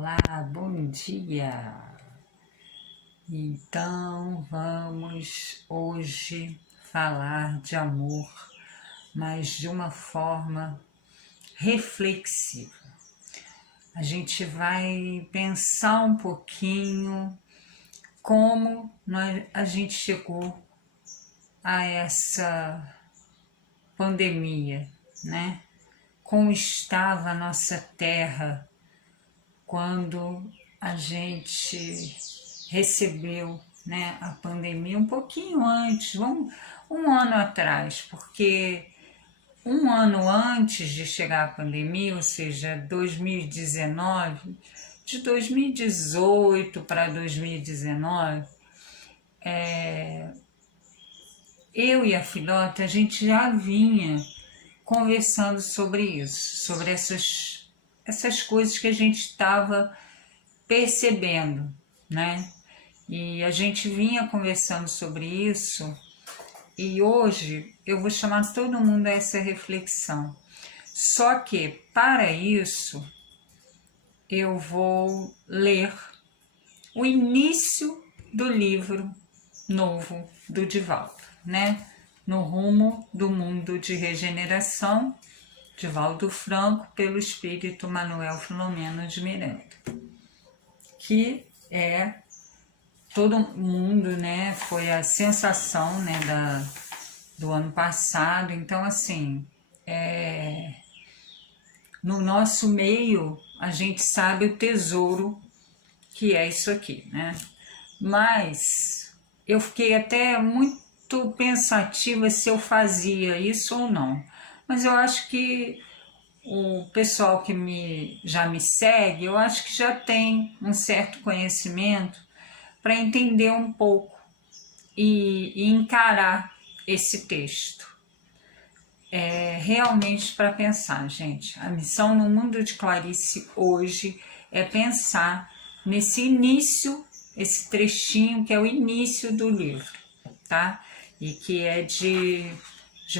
Olá, bom dia! Então, vamos hoje falar de amor, mas de uma forma reflexiva. A gente vai pensar um pouquinho como a gente chegou a essa pandemia, né? Como estava a nossa terra quando a gente recebeu, né, a pandemia, um pouquinho antes, um ano atrás, porque um ano antes de chegar a pandemia, ou seja, 2019, de 2018 para 2019, eu e a filhota, a gente já vinha conversando sobre isso, sobre essas coisas que a gente estava percebendo, né? E a gente vinha conversando sobre isso e hoje eu vou chamar todo mundo a essa reflexão. Só que, para isso, eu vou ler o início do livro novo do Divaldo, né? No Rumo do Mundo de Regeneração, Divaldo Franco, pelo espírito Manuel Filomeno de Miranda, que é todo mundo, né, foi a sensação, né, do ano passado. Então, assim, no nosso meio, a gente sabe o tesouro que é isso aqui, né? Mas eu fiquei até muito pensativa se eu fazia isso ou não. Mas eu acho que o pessoal que já me segue, eu acho que já tem um certo conhecimento para entender um pouco e encarar esse texto. É realmente para pensar, gente. A missão no Mundo de Clarice hoje é pensar nesse início, esse trechinho que é o início do livro, tá? E que é de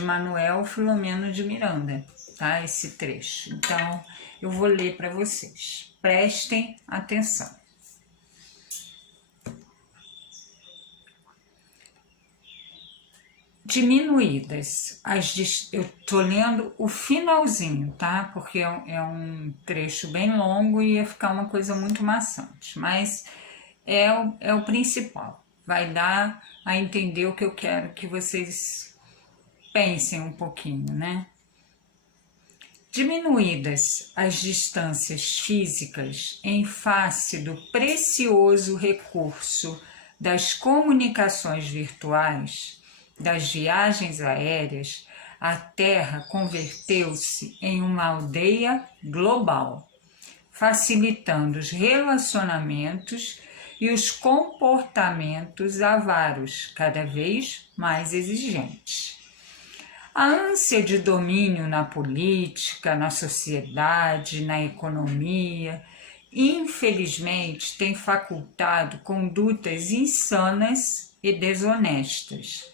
Manuel Filomeno de Miranda, tá? Esse trecho. Então, eu vou ler para vocês. Prestem atenção. Diminuídas, eu tô lendo o finalzinho, tá? Porque é um trecho bem longo e ia ficar uma coisa muito maçante, mas é o principal, vai dar a entender o que eu quero que vocês pensem um pouquinho, né? Diminuídas as distâncias físicas em face do precioso recurso das comunicações virtuais, das viagens aéreas, a Terra converteu-se em uma aldeia global, facilitando os relacionamentos e os comportamentos avaros, cada vez mais exigentes. A ânsia de domínio na política, na sociedade, na economia, infelizmente tem facultado condutas insanas e desonestas,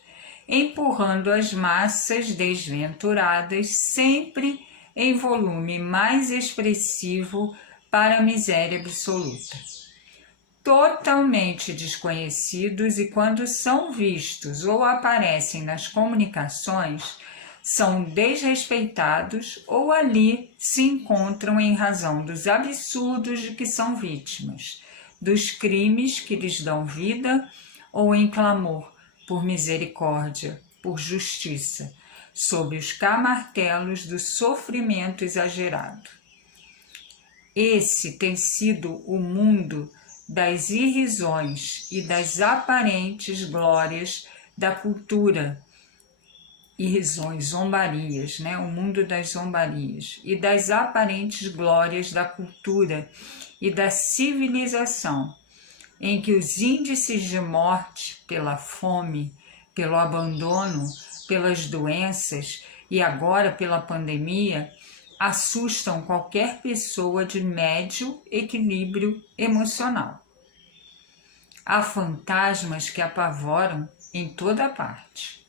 empurrando as massas desventuradas sempre em volume mais expressivo para a miséria absoluta. Totalmente desconhecidos, e quando são vistos ou aparecem nas comunicações, são desrespeitados ou ali se encontram em razão dos absurdos de que são vítimas, dos crimes que lhes dão vida ou em clamor por misericórdia, por justiça, sob os camartelos do sofrimento exagerado. Esse tem sido o mundo das irrisões e das aparentes glórias da cultura, irrisões, zombarias, né? O mundo das zombarias e das aparentes glórias da cultura e da civilização, em que os índices de morte pela fome, pelo abandono, pelas doenças e agora pela pandemia assustam qualquer pessoa de médio equilíbrio emocional. Há fantasmas que apavoram em toda parte.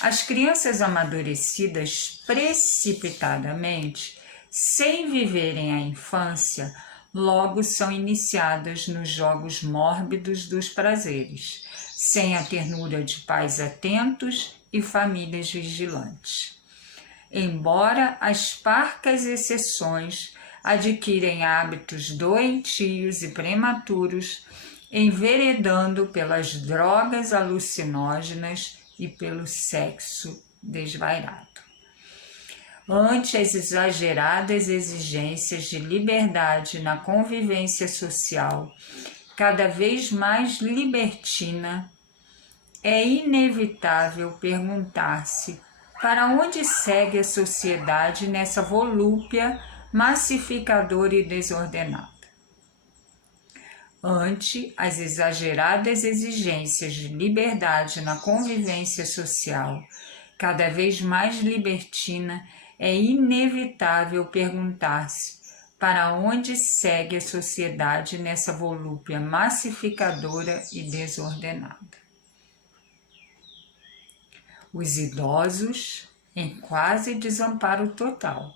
As crianças amadurecidas precipitadamente, sem viverem a infância, logo são iniciadas nos jogos mórbidos dos prazeres, sem a ternura de pais atentos e famílias vigilantes. Embora as parcas exceções adquirem hábitos doentios e prematuros, enveredando pelas drogas alucinógenas e pelo sexo desvairado. Ante as exageradas exigências de liberdade na convivência social, cada vez mais libertina, é inevitável perguntar-se para onde segue a sociedade nessa volúpia massificadora e desordenada. Ante as exageradas exigências de liberdade na convivência social, cada vez mais libertina, é inevitável perguntar-se para onde segue a sociedade nessa volúpia massificadora e desordenada. Os idosos em quase desamparo total,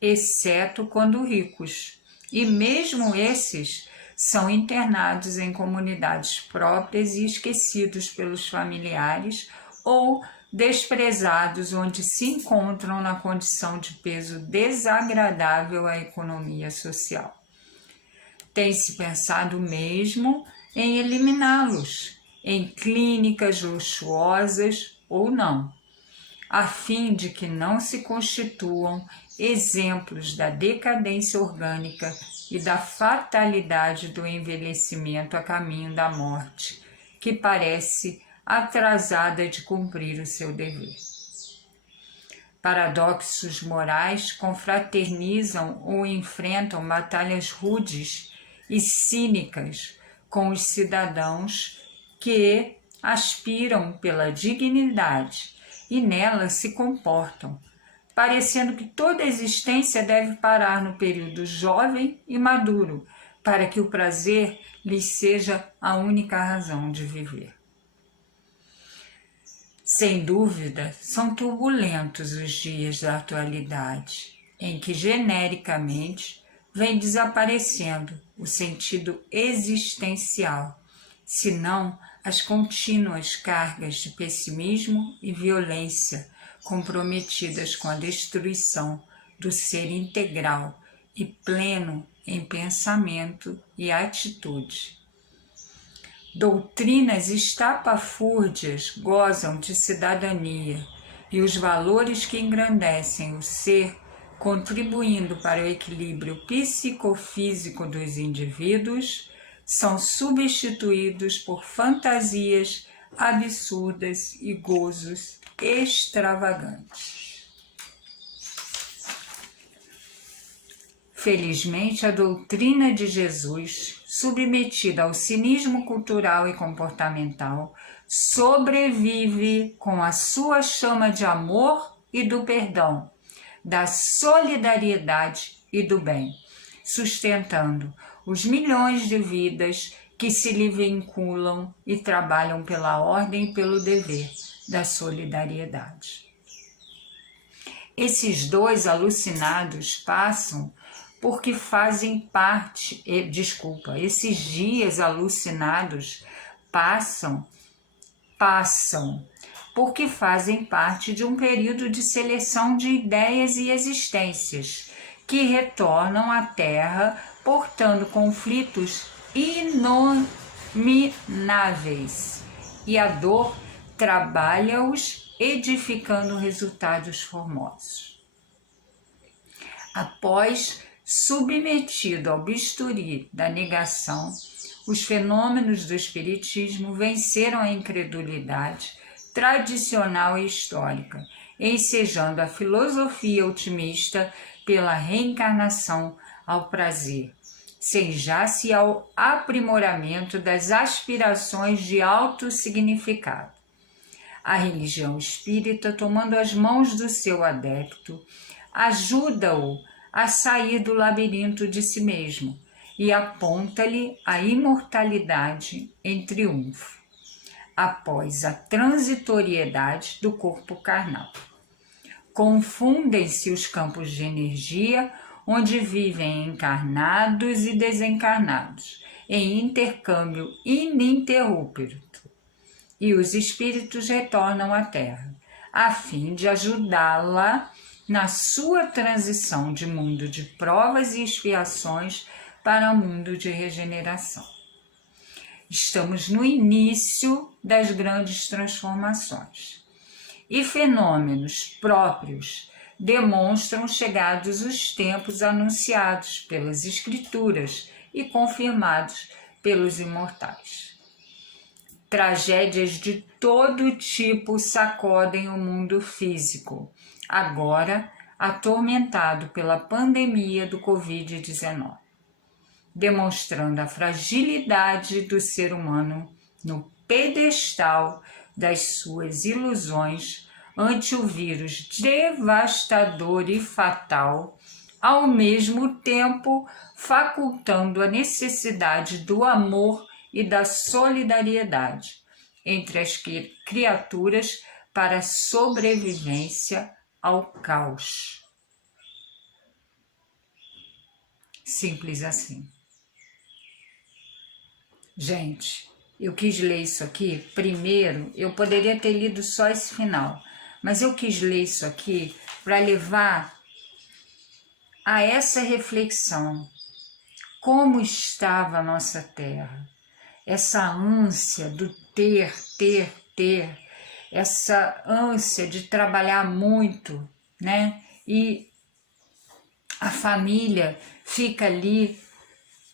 exceto quando ricos, e mesmo esses são internados em comunidades próprias e esquecidos pelos familiares ou desprezados onde se encontram na condição de peso desagradável à economia social. Tem-se pensado mesmo em eliminá-los em clínicas luxuosas ou não, a fim de que não se constituam exemplos da decadência orgânica e da fatalidade do envelhecimento a caminho da morte, que parece atrasada de cumprir o seu dever. Paradoxos morais confraternizam ou enfrentam batalhas rudes e cínicas com os cidadãos que aspiram pela dignidade e nela se comportam, parecendo que toda a existência deve parar no período jovem e maduro, para que o prazer lhes seja a única razão de viver. Sem dúvida, são turbulentos os dias da atualidade, em que genericamente vem desaparecendo o sentido existencial, senão as contínuas cargas de pessimismo e violência comprometidas com a destruição do ser integral e pleno em pensamento e atitude. Doutrinas estapafúrdias gozam de cidadania e os valores que engrandecem o ser, contribuindo para o equilíbrio psicofísico dos indivíduos, são substituídos por fantasias absurdas e gozos extravagantes. Felizmente, a doutrina de Jesus, submetida ao cinismo cultural e comportamental, sobrevive com a sua chama de amor e do perdão, da solidariedade e do bem, sustentando os milhões de vidas que se lhe vinculam e trabalham pela ordem e pelo dever da solidariedade. Esses dois alucinados passam porque fazem parte, esses dias alucinados passam porque fazem parte de um período de seleção de ideias e existências que retornam à Terra portando conflitos inomináveis, e a dor trabalha-os edificando resultados formosos. Após submetido ao bisturi da negação, os fenômenos do espiritismo venceram a incredulidade tradicional e histórica, ensejando a filosofia otimista pela reencarnação ao prazer, sem já-se ao aprimoramento das aspirações de alto significado. A religião espírita, tomando as mãos do seu adepto, ajuda-o a sair do labirinto de si mesmo e aponta-lhe a imortalidade em triunfo, após a transitoriedade do corpo carnal. Confundem-se os campos de energia onde vivem encarnados e desencarnados, em intercâmbio ininterrupto, e os espíritos retornam à Terra, a fim de ajudá-la na sua transição de mundo de provas e expiações para o mundo de regeneração. Estamos no início das grandes transformações, e fenômenos próprios demonstram chegados os tempos anunciados pelas Escrituras e confirmados pelos imortais. Tragédias de todo tipo sacodem o mundo físico, agora atormentado pela pandemia do Covid-19, demonstrando a fragilidade do ser humano no pedestal das suas ilusões ante o vírus devastador e fatal, ao mesmo tempo facultando a necessidade do amor e da solidariedade entre as criaturas para a sobrevivência ao caos. Simples assim. Gente, eu quis ler isso aqui. Primeiro, eu poderia ter lido só esse final, mas eu quis ler isso aqui para levar a essa reflexão. Como estava a nossa Terra? Essa ânsia do ter, essa ânsia de trabalhar muito, né? E a família fica ali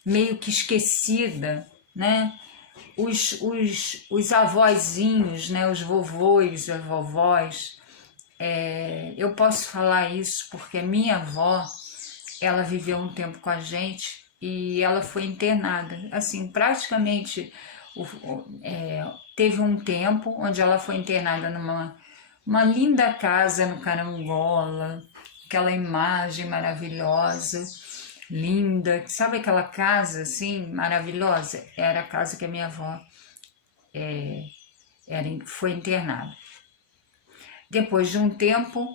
meio que esquecida, né? Os avózinhos, né? Os vovôs, as vovós. Eu posso falar isso porque a minha avó, ela viveu um tempo com a gente e ela foi internada. Assim, praticamente teve um tempo onde ela foi internada numa linda casa no Carangola, aquela imagem maravilhosa, linda. Sabe aquela casa assim, maravilhosa? Era a casa que a minha avó foi internada. Depois de um tempo,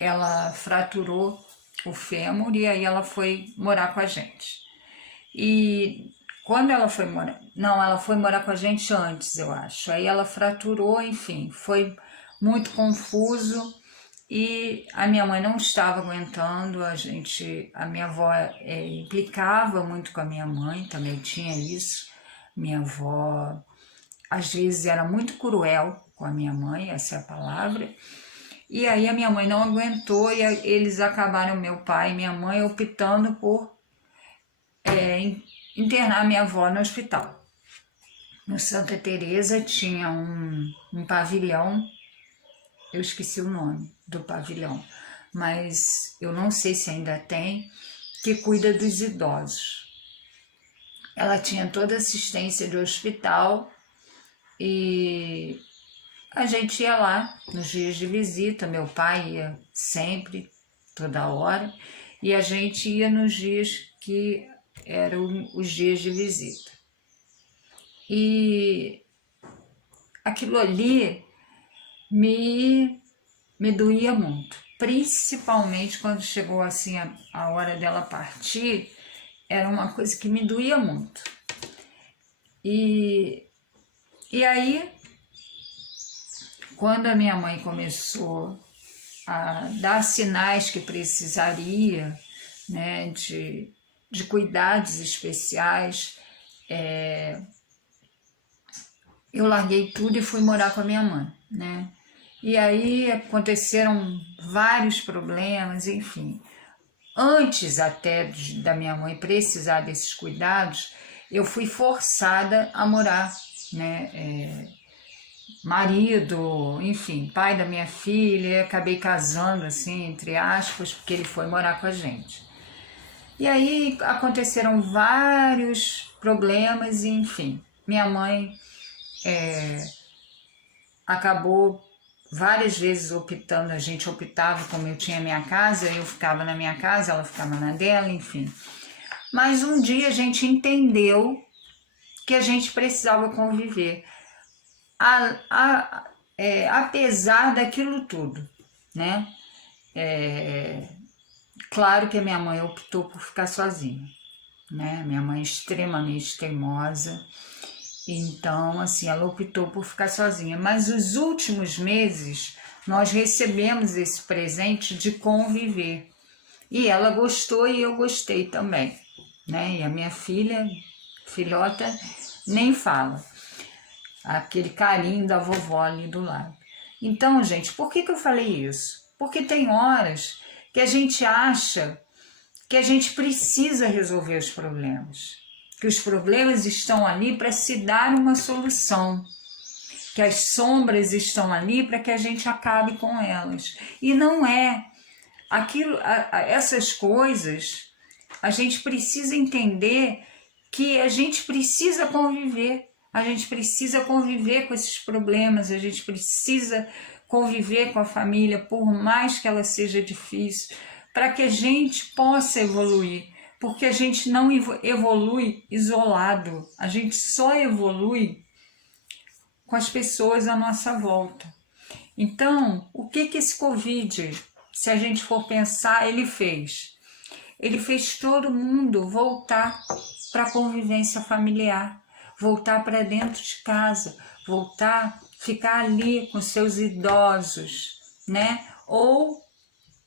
ela fraturou o fêmur e aí ela foi morar com a gente. E quando ela foi morar... Não, ela foi morar com a gente antes, eu acho. Aí ela fraturou, enfim, foi muito confuso e a minha mãe não estava aguentando. A minha avó implicava muito com a minha mãe, também tinha isso. Minha avó, às vezes, era muito cruel com a minha mãe, essa é a palavra. E aí a minha mãe não aguentou e eles acabaram, meu pai e minha mãe, optando por internar minha avó no hospital. No Santa Teresa tinha um pavilhão, eu esqueci o nome do pavilhão, mas eu não sei se ainda tem, que cuida dos idosos. Ela tinha toda assistência de hospital e a gente ia lá nos dias de visita, meu pai ia sempre, toda hora, e a gente ia nos dias que eram os dias de visita. E aquilo ali me doía muito, principalmente quando chegou assim a hora dela partir, era uma coisa que me doía muito. E aí, quando a minha mãe começou a dar sinais que precisaria, né, de cuidados especiais, eu larguei tudo e fui morar com a minha mãe, né? E aí aconteceram vários problemas, enfim. Antes até da minha mãe precisar desses cuidados, eu fui forçada a morar, né? Marido, enfim, pai da minha filha, acabei casando, assim, entre aspas, porque ele foi morar com a gente. E aí aconteceram vários problemas, e, enfim, minha mãe acabou várias vezes optando, a gente optava, como eu tinha minha casa, eu ficava na minha casa, ela ficava na dela, enfim. Mas um dia a gente entendeu que a gente precisava conviver, apesar daquilo tudo, né? Claro que a minha mãe optou por ficar sozinha, né? Minha mãe é extremamente teimosa, então, assim, ela optou por ficar sozinha. Mas os últimos meses, nós recebemos esse presente de conviver. E ela gostou e eu gostei também, né? E a minha filhota, nem fala. Aquele carinho da vovó ali do lado. Então, gente, por que eu falei isso? Porque tem horas que a gente acha que a gente precisa resolver os problemas, que os problemas estão ali para se dar uma solução, que as sombras estão ali para que a gente acabe com elas. E não é. Essas coisas, a gente precisa entender que a gente precisa conviver. A gente precisa conviver com esses problemas, a gente precisa conviver com a família, por mais que ela seja difícil, para que a gente possa evoluir, porque a gente não evolui isolado, a gente só evolui com as pessoas à nossa volta. Então, o que esse Covid, se a gente for pensar, ele fez? Ele fez todo mundo voltar para a convivência familiar, voltar para dentro de casa, voltar, ficar ali com seus idosos, né? Ou,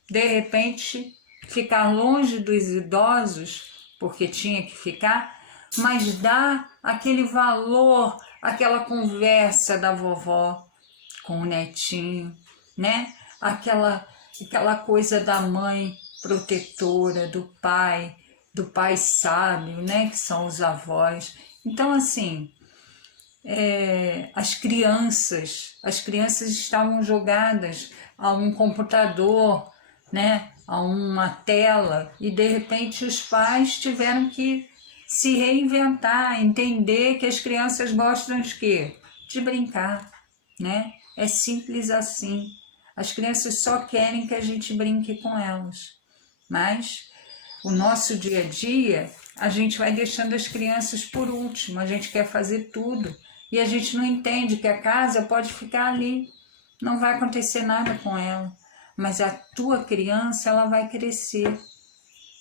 de repente, ficar longe dos idosos, porque tinha que ficar, mas dar aquele valor, aquela conversa da vovó com o netinho, né? Aquela coisa da mãe protetora, do pai sábio, né? Que são os avós. Então, assim, as crianças estavam jogadas a um computador, né? A uma tela, e de repente os pais tiveram que se reinventar, entender que as crianças gostam de quê? De brincar, né? É simples assim. As crianças só querem que a gente brinque com elas. Mas o nosso dia a dia, a gente vai deixando as crianças por último. A gente quer fazer tudo. E a gente não entende que a casa pode ficar ali. Não vai acontecer nada com ela. Mas a tua criança, ela vai crescer,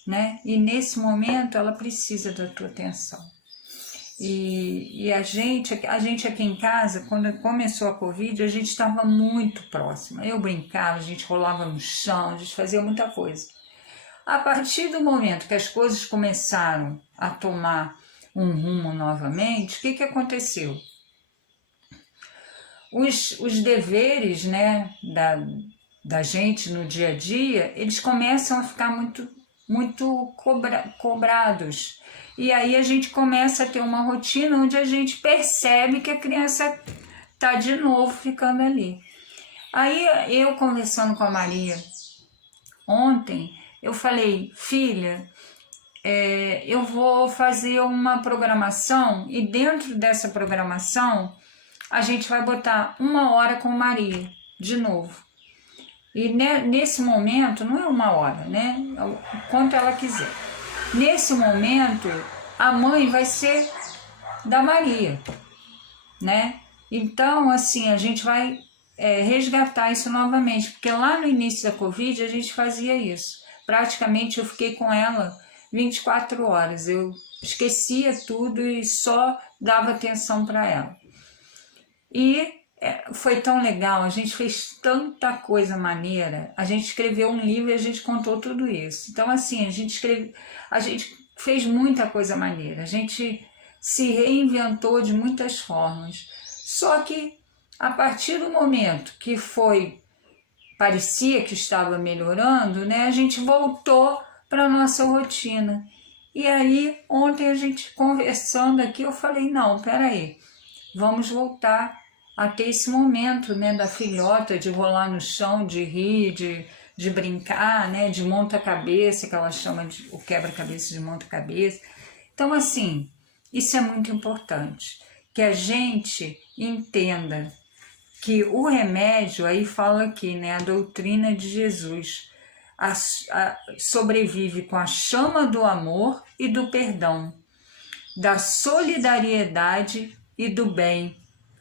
né? E nesse momento, ela precisa da tua atenção. E a gente aqui em casa, quando começou a Covid, a gente estava muito próxima. Eu brincava, a gente rolava no chão, a gente fazia muita coisa. A partir do momento que as coisas começaram a tomar um rumo novamente, o que aconteceu? Os deveres, né, da gente no dia a dia, eles começam a ficar muito cobrados. E aí a gente começa a ter uma rotina onde a gente percebe que a criança está de novo ficando ali. Aí eu conversando com a Maria ontem, eu falei, filha, eu vou fazer uma programação e dentro dessa programação a gente vai botar 1 hora com Maria, de novo. E nesse momento, não é 1 hora, né? O quanto ela quiser. Nesse momento, a mãe vai ser da Maria, né? Então, assim, a gente vai resgatar isso novamente, porque lá no início da Covid a gente fazia isso. Praticamente eu fiquei com ela 24 horas, eu esquecia tudo e só dava atenção para ela. E foi tão legal, a gente fez tanta coisa maneira, a gente escreveu um livro e a gente contou tudo isso. Então, assim, a gente fez muita coisa maneira, a gente se reinventou de muitas formas. Só que a partir do momento que parecia que estava melhorando, né, a gente voltou para a nossa rotina. E aí, ontem a gente conversando aqui, eu falei, não, peraí, vamos voltar a ter esse momento, né, da filhota, de rolar no chão, de rir, de brincar, né, de monta-cabeça, que ela chama de o quebra-cabeça de monta-cabeça. Então, assim, isso é muito importante, que a gente entenda que o remédio, aí fala aqui, né, a doutrina de Jesus, sobrevive com a chama do amor e do perdão, da solidariedade e do bem,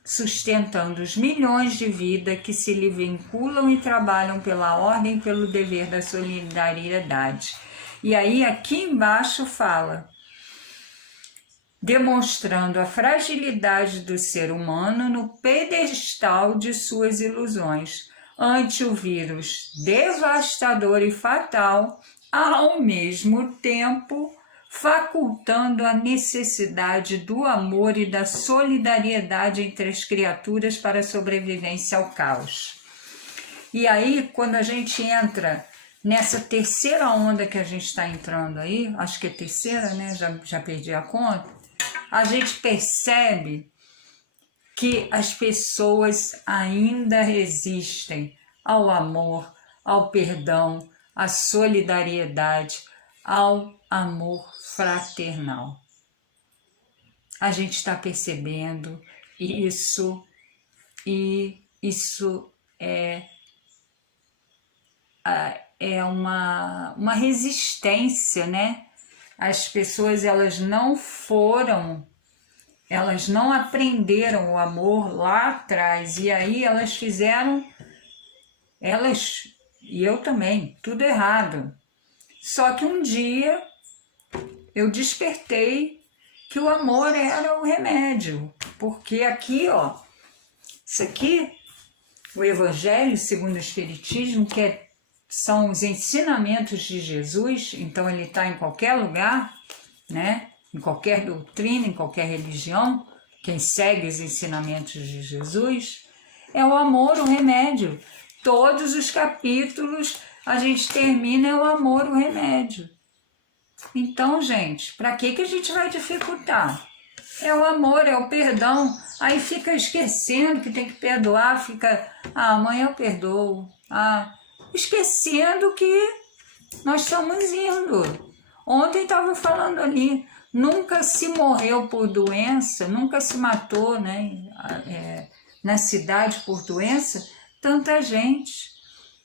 sustentando os milhões de vidas que se lhe vinculam e trabalham pela ordem e pelo dever da solidariedade. E aí aqui embaixo fala, demonstrando a fragilidade do ser humano no pedestal de suas ilusões, ante o vírus devastador e fatal, ao mesmo tempo facultando a necessidade do amor e da solidariedade entre as criaturas para a sobrevivência ao caos. E aí, quando a gente entra nessa terceira onda que a gente está entrando aí, acho que é terceira, né? Já perdi a conta, a gente percebe que as pessoas ainda resistem ao amor, ao perdão, à solidariedade, ao amor fraternal. A gente está percebendo isso e isso é uma resistência, né? As pessoas, elas não aprenderam o amor lá atrás, e aí elas fizeram, e eu também, tudo errado. Só que um dia eu despertei que o amor era o remédio, porque aqui, ó, isso aqui, o Evangelho segundo o Espiritismo, são os ensinamentos de Jesus, então ele está em qualquer lugar, né? Em qualquer doutrina, em qualquer religião, quem segue os ensinamentos de Jesus, é o amor o remédio. Todos os capítulos a gente termina, é o amor o remédio. Então, gente, para que a gente vai dificultar? É o amor, é o perdão. Aí fica esquecendo que tem que perdoar, fica, amanhã eu perdoo. Esquecendo que nós estamos indo. Ontem estavam falando ali, nunca se morreu por doença, nunca se matou, né, na cidade por doença, tanta gente.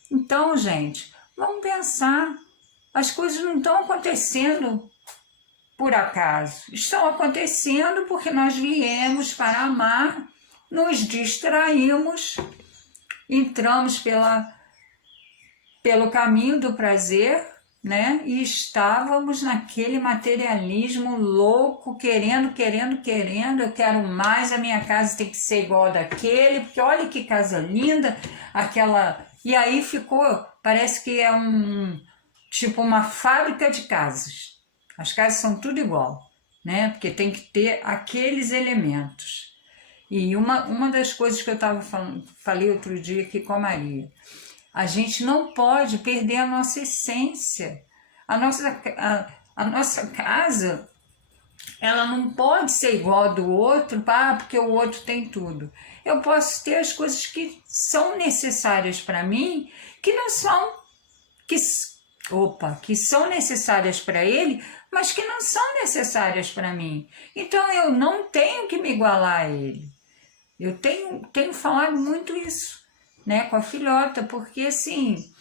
Então, gente, vamos pensar, as coisas não estão acontecendo por acaso, estão acontecendo porque nós viemos para amar, nos distraímos, entramos pelo caminho do prazer, né? E estávamos naquele materialismo louco, querendo, eu quero mais, a minha casa tem que ser igual a daquele, porque olha que casa linda, aquela... E aí ficou, parece que é tipo uma fábrica de casas. As casas são tudo igual, né? Porque tem que ter aqueles elementos. E uma das coisas que eu falei outro dia aqui com a Maria, a gente não pode perder a nossa essência. A nossa casa, ela não pode ser igual a do outro, porque o outro tem tudo. Eu posso ter as coisas que são necessárias para mim, que são necessárias para ele, mas que não são necessárias para mim. Então eu não tenho que me igualar a ele. Eu tenho falado muito isso, né, com a filhota, porque assim,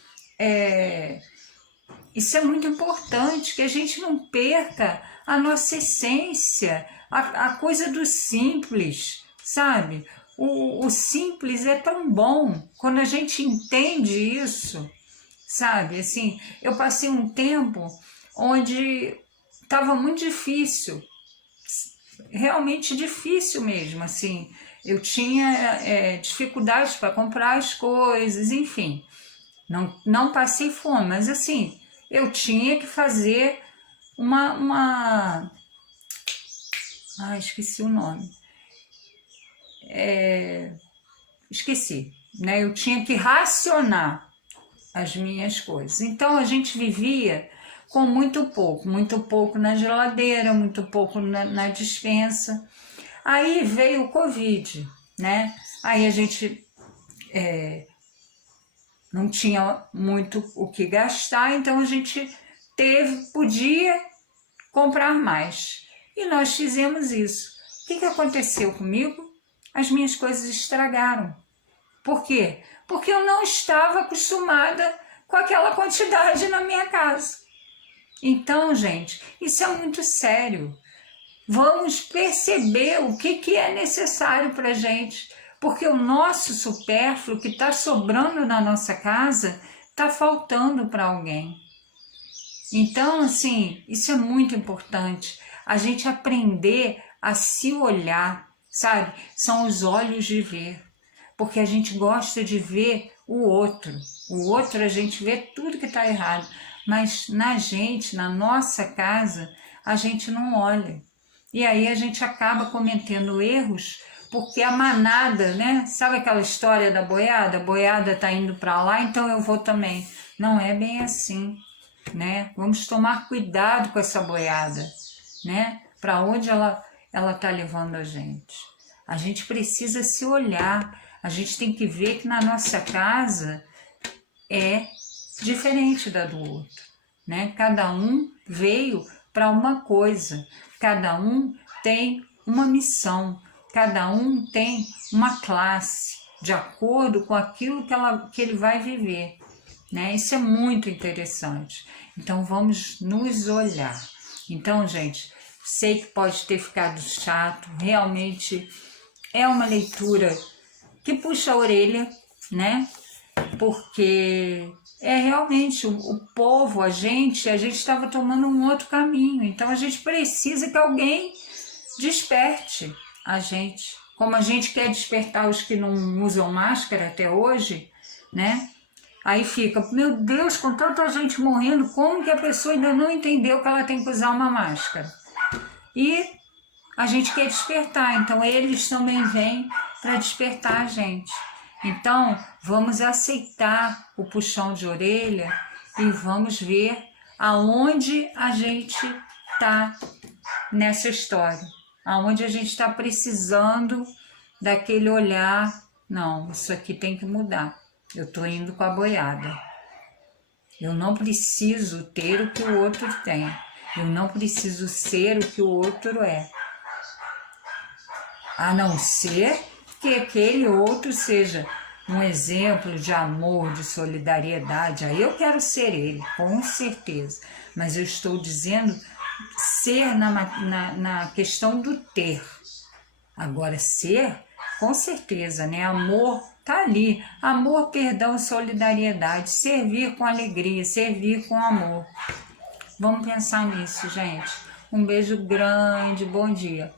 isso é muito importante, que a gente não perca a nossa essência, a coisa do simples, sabe? O simples é tão bom quando a gente entende isso, sabe? Assim, eu passei um tempo onde estava muito difícil, realmente difícil mesmo, assim. Eu tinha dificuldades para comprar as coisas, enfim. Não passei fome, mas assim, eu tinha que fazer esqueci o nome. Esqueci, né? Eu tinha que racionar as minhas coisas. Então a gente vivia com muito pouco na geladeira, muito pouco na despensa. Aí veio o Covid, né? Aí a gente não tinha muito o que gastar, então a gente podia comprar mais. E nós fizemos isso. O que aconteceu comigo? As minhas coisas estragaram. Por quê? Porque eu não estava acostumada com aquela quantidade na minha casa. Então, gente, isso é muito sério. vamos perceber o que é necessário para a gente, porque o nosso supérfluo que está sobrando na nossa casa está faltando para alguém. Então, assim, isso é muito importante, a gente aprender a se olhar, sabe? São os olhos de ver, porque a gente gosta de ver o outro. O outro a gente vê tudo que está errado, mas na gente, na nossa casa, a gente não olha. E aí a gente acaba cometendo erros, porque a manada, né? Sabe aquela história da boiada? A boiada está indo para lá, então eu vou também. Não é bem assim, né? Vamos tomar cuidado com essa boiada, né? Para onde ela está levando a gente. A gente precisa se olhar, a gente tem que ver que na nossa casa é diferente da do outro, né? Cada um veio para uma coisa, cada um tem uma missão, cada um tem uma classe, de acordo com aquilo que ele vai viver, né? Isso é muito interessante. Então vamos nos olhar. Então, gente, sei que pode ter ficado chato, realmente é uma leitura que puxa a orelha, né? Porque é realmente o povo, a gente estava tomando um outro caminho. Então a gente precisa que alguém desperte a gente. Como a gente quer despertar os que não usam máscara até hoje, né? Aí fica, meu Deus, com tanta gente morrendo, como que a pessoa ainda não entendeu que ela tem que usar uma máscara? E a gente quer despertar, então eles também vêm para despertar a gente. Então, vamos aceitar o puxão de orelha e vamos ver aonde a gente está nessa história, aonde a gente está precisando daquele olhar, não, isso aqui tem que mudar, eu estou indo com a boiada, eu não preciso ter o que o outro tem, eu não preciso ser o que o outro é, a não ser que aquele outro seja um exemplo de amor, de solidariedade. Aí eu quero ser ele, com certeza. Mas eu estou dizendo ser na questão do ter. Agora, ser, com certeza, né? Amor tá ali. Amor, perdão, solidariedade. Servir com alegria, servir com amor. Vamos pensar nisso, gente. Um beijo grande, bom dia.